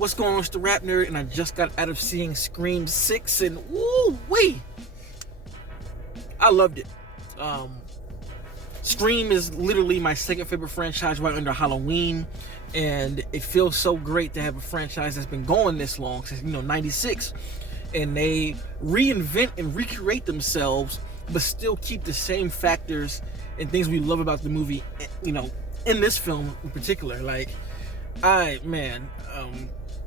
What's going on, Mr. RapNerd? And I just got out of seeing Scream 6, and woo-wee! I loved it. Scream is literally my second favorite franchise right under Halloween, and it feels so great to have a franchise that's been going this long, since, 96, and they reinvent and recreate themselves, but still keep the same factors and things we love about the movie, in this film in particular. Like,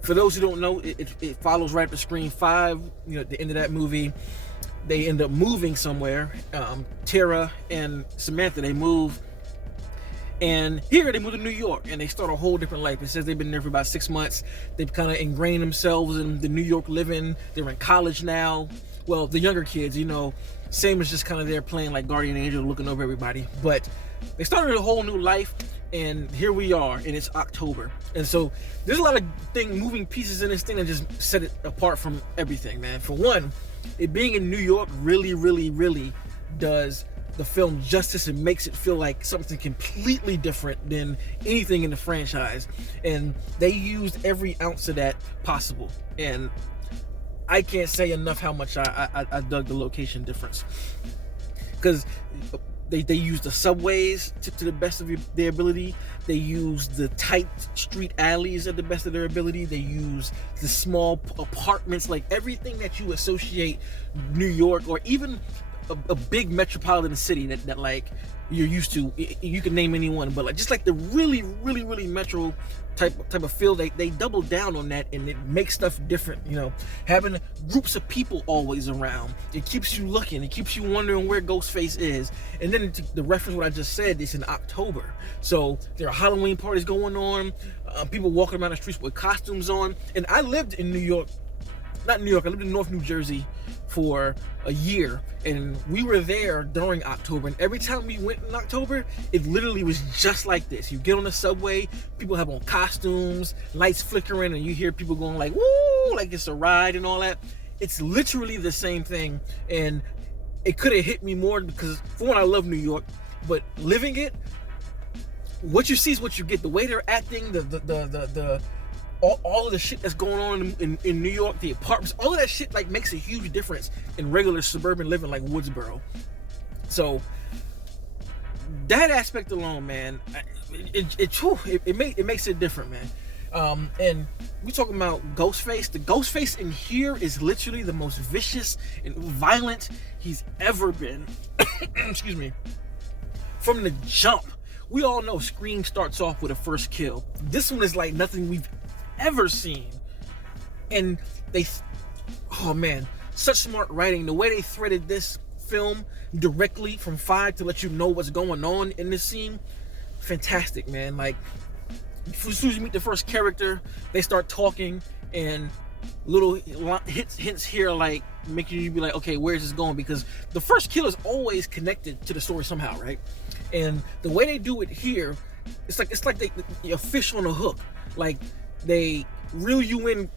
for those who don't know, it follows right after Scream 5. At the end of that movie, they end up moving somewhere. Tara and Samantha, they move. And here they move to New York, and they start a whole different life. It says they've been there for about 6 months. They've kind of ingrained themselves in the New York living. They're in college now. Well, the younger kids, Sam is just kind of there playing like guardian angel, looking over everybody. But they started a whole new life, and here we are, and it's October. And so there's a lot of moving pieces in this thing that just set it apart from everything, man. For one, it being in New York really, really, really does the film justice and makes it feel like something completely different than anything in the franchise. And they used every ounce of that possible. And I can't say enough how much I dug the location difference. Because they use the subways to the best of their ability. They use the tight street alleys at the best of their ability. They use the small apartments, like everything that you associate New York or even a big metropolitan city that like you're used to. You can name anyone, but like just like the really, really, really metro type of feel, they double down on that, and it makes stuff different. Having groups of people always around, it keeps you looking, it keeps you wondering where Ghostface is. And then to reference what I just said, it's in October, so there are Halloween parties going on, people walking around the streets with costumes on. And I lived in I lived in North New Jersey for a year, and we were there during October, and every time we went in October, it literally was just like this. You get on the subway, people have on costumes, lights flickering, and you hear people going like, woo, like it's a ride and all that. It's literally the same thing, and it could have hit me more because, for one, I love New York, but living it, what you see is what you get. The way they're acting, all of the shit that's going on in New York, the apartments, all of that shit like makes a huge difference in regular suburban living like Woodsboro. So that aspect alone, man, it makes it different, man. And we talking about Ghostface. The Ghostface in here is literally the most vicious and violent he's ever been. Excuse me. From the jump, we all know Scream starts off with a first kill. This one is like nothing we've ever seen. And such smart writing. The way they threaded this film directly from 5 to let you know what's going on in this scene, fantastic, man. Like, as soon as you meet the first character, they start talking, and little hints here, like making you be like, okay, where's this going? Because the first kill is always connected to the story somehow, right? And the way they do it here, it's like a fish on a hook. Like, they reel you in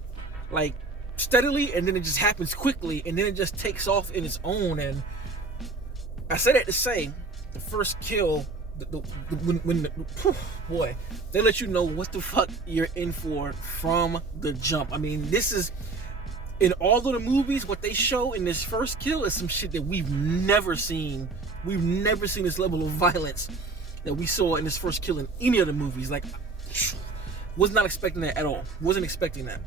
like steadily, and then it just happens quickly, and then it just takes off in its own. And I say that to say, the first kill, boy, they let you know what the fuck you're in for from the jump. I mean, this is, in all of the movies, what they show in this first kill is some shit that we've never seen. We've never seen this level of violence that we saw in this first kill in any of the movies. Like, was not expecting that at all. Wasn't expecting that.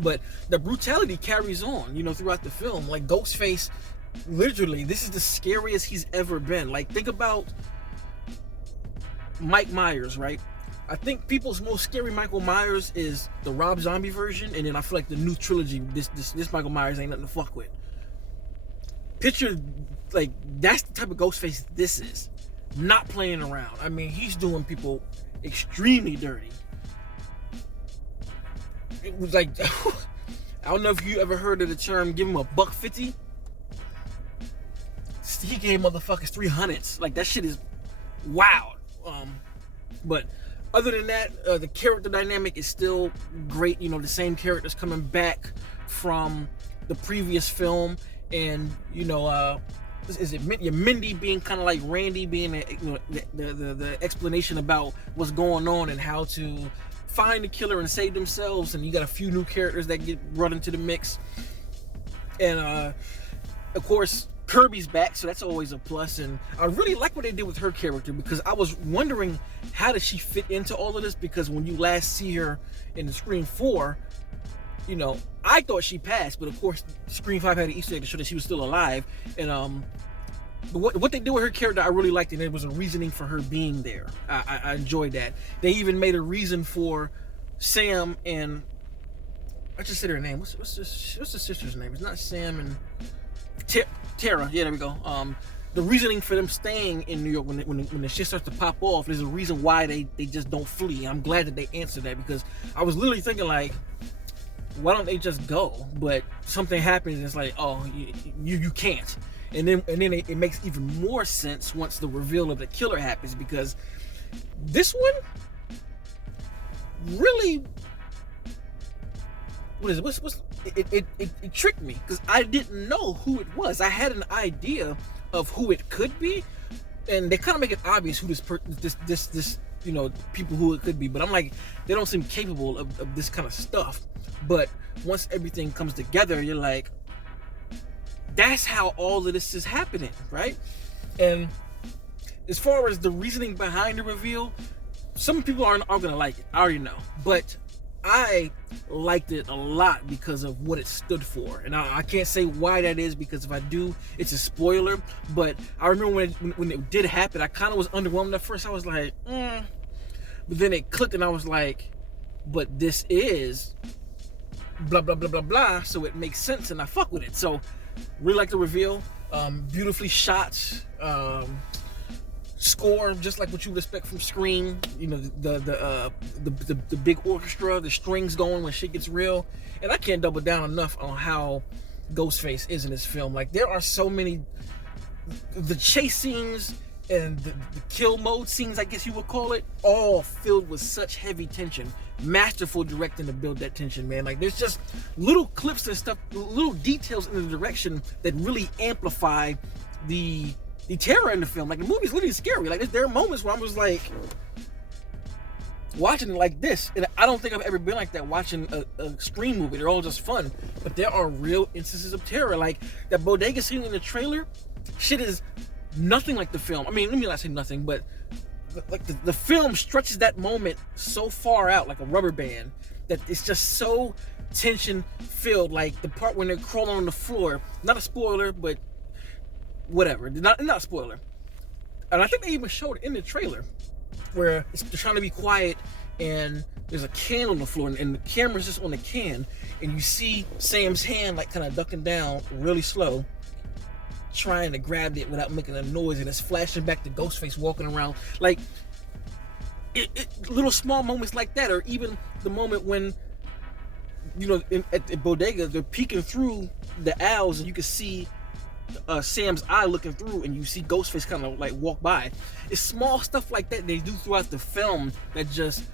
But the brutality carries on, throughout the film. Like, Ghostface, literally, this is the scariest he's ever been. Like, think about Mike Myers, right? I think people's most scary Michael Myers is the Rob Zombie version, and then I feel like the new trilogy, this Michael Myers ain't nothing to fuck with. Picture, like, that's the type of Ghostface this is. Not playing around. I mean, he's doing people extremely dirty. It was like, I don't know if you ever heard of the term, give him a $150. He gave motherfuckers 300s. Like, that shit is wild. But other than that, the character dynamic is still great. The same characters coming back from the previous film, and is it Mindy being kind of like Randy, being the explanation about what's going on and how to find the killer and save themselves, and you got a few new characters that get brought into the mix. And of course, Kirby's back, so that's always a plus. And I really like what they did with her character, because I was wondering, how does she fit into all of this? Because when you last see her in the Scream 4, you know, I thought she passed, but of course Scream 5 had an Easter egg to show that she was still alive. And what they did with her character I really liked, and there was a reasoning for her being there. I enjoyed that. They even made a reason for Sam and, I just said her name, what's the sister's name? It's not Sam and Tara. Yeah, there we go. The reasoning for them staying in New York when the shit starts to pop off, there's a reason why they just don't flee. I'm glad that they answered that, because I was literally thinking, like, why don't they just go? But something happens and it's like, oh, you can't. And then it makes even more sense once the reveal of the killer happens, because this one really, it tricked me, because I didn't know who it was. I had an idea of who it could be, and they kind of make it obvious who this you know, people who it could be, but I'm like, they don't seem capable of this kind of stuff. But once everything comes together, you're like, that's how all of this is happening, right? And as far as the reasoning behind the reveal, some people aren't gonna like it, I already know, but I liked it a lot because of what it stood for. And I can't say why that is, because if I do, it's a spoiler. But I remember when it did happen, I kind of was underwhelmed at first. I was like, but then it clicked, and I was like, but this is blah blah blah blah blah, so it makes sense, and I fuck with it. So really like the reveal. Beautifully shot, score just like what you would expect from Scream. You know, the big orchestra, the strings going when shit gets real. And I can't double down enough on how Ghostface is in this film. Like, there are so many, the chase scenes and the kill mode scenes, I guess you would call it, all filled with such heavy tension. Masterful directing to build that tension, man. Like, there's just little clips and stuff, little details in the direction that really amplify the terror in the film. Like, the movie's literally scary. Like, there are moments where I was like watching it like this, and I don't think I've ever been like that watching a Scream movie. They're all just fun, but there are real instances of terror. Like that bodega scene in the trailer, shit is nothing like the film. I mean, let me not say nothing, but like the film stretches that moment so far out like a rubber band that it's just so tension filled. Like the part when they're crawling on the floor, not a spoiler, but whatever, not a spoiler. And I think they even showed it in the trailer where they're trying to be quiet and there's a can on the floor, and the camera's just on the can, and you see Sam's hand like kind of ducking down really slow, trying to grab it without making a noise, and it's flashing back to Ghostface walking around. Like little small moments like that, or even the moment when, you know, at the bodega they're peeking through the aisles and you can see Sam's eye looking through, and you see Ghostface kind of like walk by. It's small stuff like that they do throughout the film that just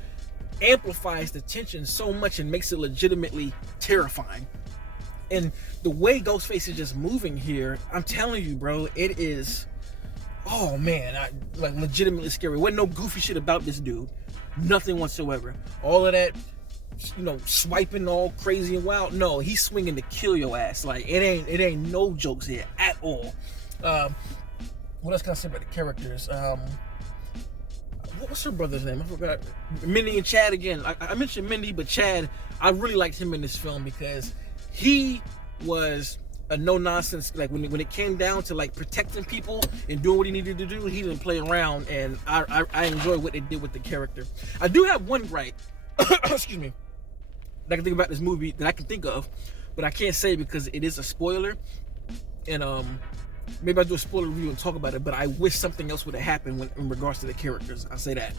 amplifies the tension so much and makes it legitimately terrifying. And the way Ghostface is just moving here, I'm telling you, bro, it is, oh man, like legitimately scary. Wasn't no goofy shit about this dude, nothing whatsoever. All of that, you know, swiping all crazy and wild. No, he's swinging to kill your ass. Like it ain't no jokes here at all. What else can I say about the characters? What's her brother's name? I forgot. Mindy and Chad again. I mentioned Mindy, but Chad, I really liked him in this film because he was a no-nonsense. Like when it came down to like protecting people and doing what he needed to do, he didn't play around, and I enjoyed what they did with the character. I do have one gripe, excuse me, that I can think about this movie that I can think of, but I can't say because it is a spoiler, and maybe I'll do a spoiler review and talk about it, but I wish something else would have happened in regards to the characters. I'll say that.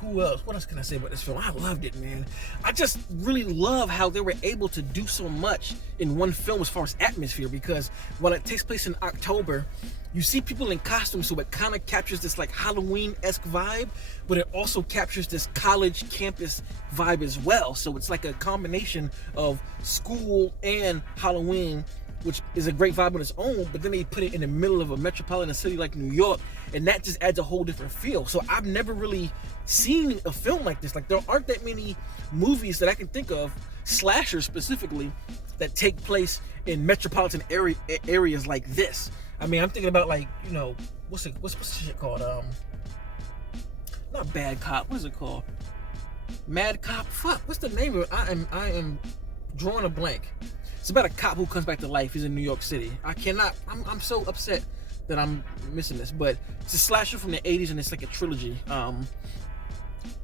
Who else? What else can I say about this film? I loved it, man. I just really love how they were able to do so much in one film as far as atmosphere, because while it takes place in October, you see people in costumes, so it kind of captures this like Halloween-esque vibe, but it also captures this college campus vibe as well. So it's like a combination of school and Halloween which is a great vibe on its own, but then they put it in the middle of a metropolitan city like New York, and that just adds a whole different feel. So I've never really seen a film like this. Like, there aren't that many movies that I can think of, slashers specifically, that take place in metropolitan areas like this. I mean, I'm thinking about, like, you know, what's the shit called? Not Bad Cop. What's it called? Mad Cop. Fuck. What's the name of it? I am drawing a blank. It's about a cop who comes back to life. He's in New York City. I'm so upset that I'm missing this, but it's a slasher from the 80s, and it's like a trilogy.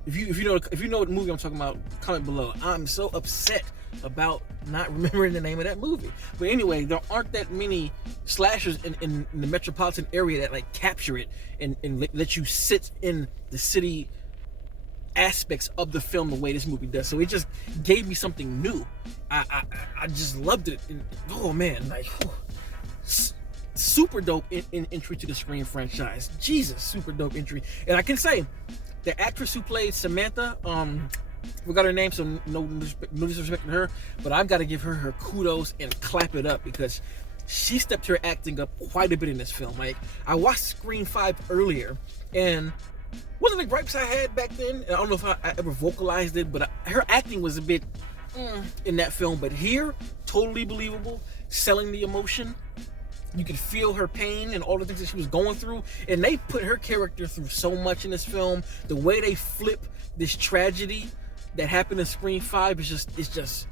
If you know what movie I'm talking about, comment below. I'm so upset about not remembering the name of that movie. But anyway, there aren't that many slashers in the metropolitan area that like capture it and let you sit in the city aspects of the film the way this movie does. So it just gave me something new. I just loved it. And, oh man, like, super dope entry to the Scream franchise. Jesus, super dope entry. And I can say the actress who played Samantha, forgot her name, so no disrespect to her, but I've got to give her kudos and clap it up, because she stepped her acting up quite a bit in this film. Like, I watched Scream 5 earlier, and wasn't the gripes I had back then. I don't know if I ever vocalized it, but her acting was a bit in that film. But here, totally believable, selling the emotion. You could feel her pain and all the things that she was going through, and they put her character through so much in this film. The way they flip this tragedy that happened in Scream 5 is just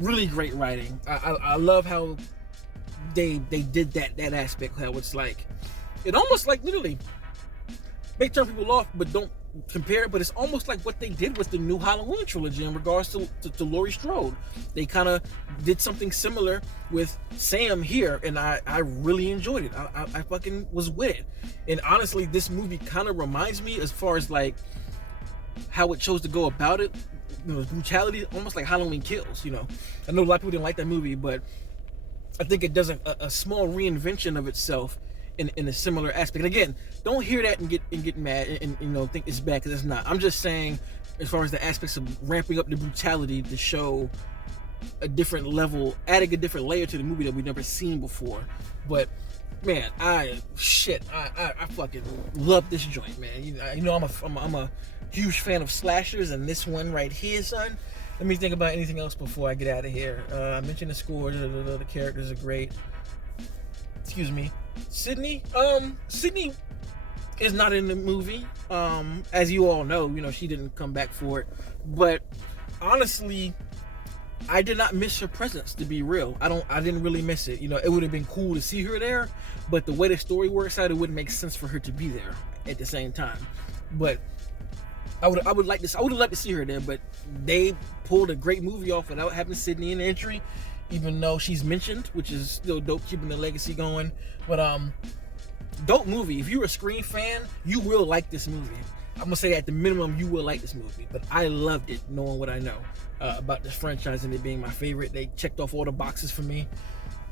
really great writing. I love how they did that aspect. How it's like, it almost like literally may turn people off, but don't compare it. But it's almost like what they did with the new Halloween trilogy in regards to Laurie Strode. They kind of did something similar with Sam here, and I really enjoyed it. I fucking was with it. And honestly, this movie kind of reminds me, as far as like how it chose to go about it, you know, brutality, almost like Halloween Kills. You know, I know a lot of people didn't like that movie, but I think it does a small reinvention of itself in a similar aspect. And again, don't hear that and get mad and you know, think it's bad, because it's not. I'm just saying, as far as the aspects of ramping up the brutality to show a different level, adding a different layer to the movie that we've never seen before. But man, I fucking love this joint, man. You know, I'm a huge fan of slashers, and this one right here, son. Let me think about anything else before I get out of here. I mentioned the score. The characters are great. Excuse me. Sydney is not in the movie. As you all know, you know, she didn't come back for it. But honestly, I did not miss her presence, to be real. I didn't really miss it. You know, it would have been cool to see her there, but the way the story works out, it wouldn't make sense for her to be there at the same time. But I would have liked to see her there, but they pulled a great movie off without having Sydney in the entry, even though she's mentioned, which is still dope, keeping the legacy going. But dope movie. If you're a Scream fan, you will like this movie. I'm gonna say at the minimum, you will like this movie. But I loved it, knowing what I know about this franchise and it being my favorite. They checked off all the boxes for me.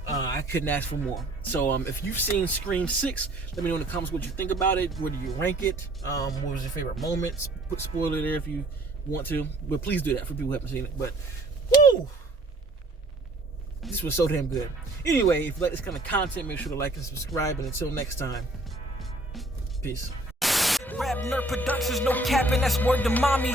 I couldn't ask for more. So if you've seen Scream 6, let me know in the comments what you think about it. Where do you rank it? What was your favorite moments? Put spoiler there if you want to, but please do that for people who haven't seen it. But woo, this was so damn good. Anyway, if you like this kind of content, make sure to like and subscribe. And until next time, peace. RapNerd Productions, no capping, that's word to mommy.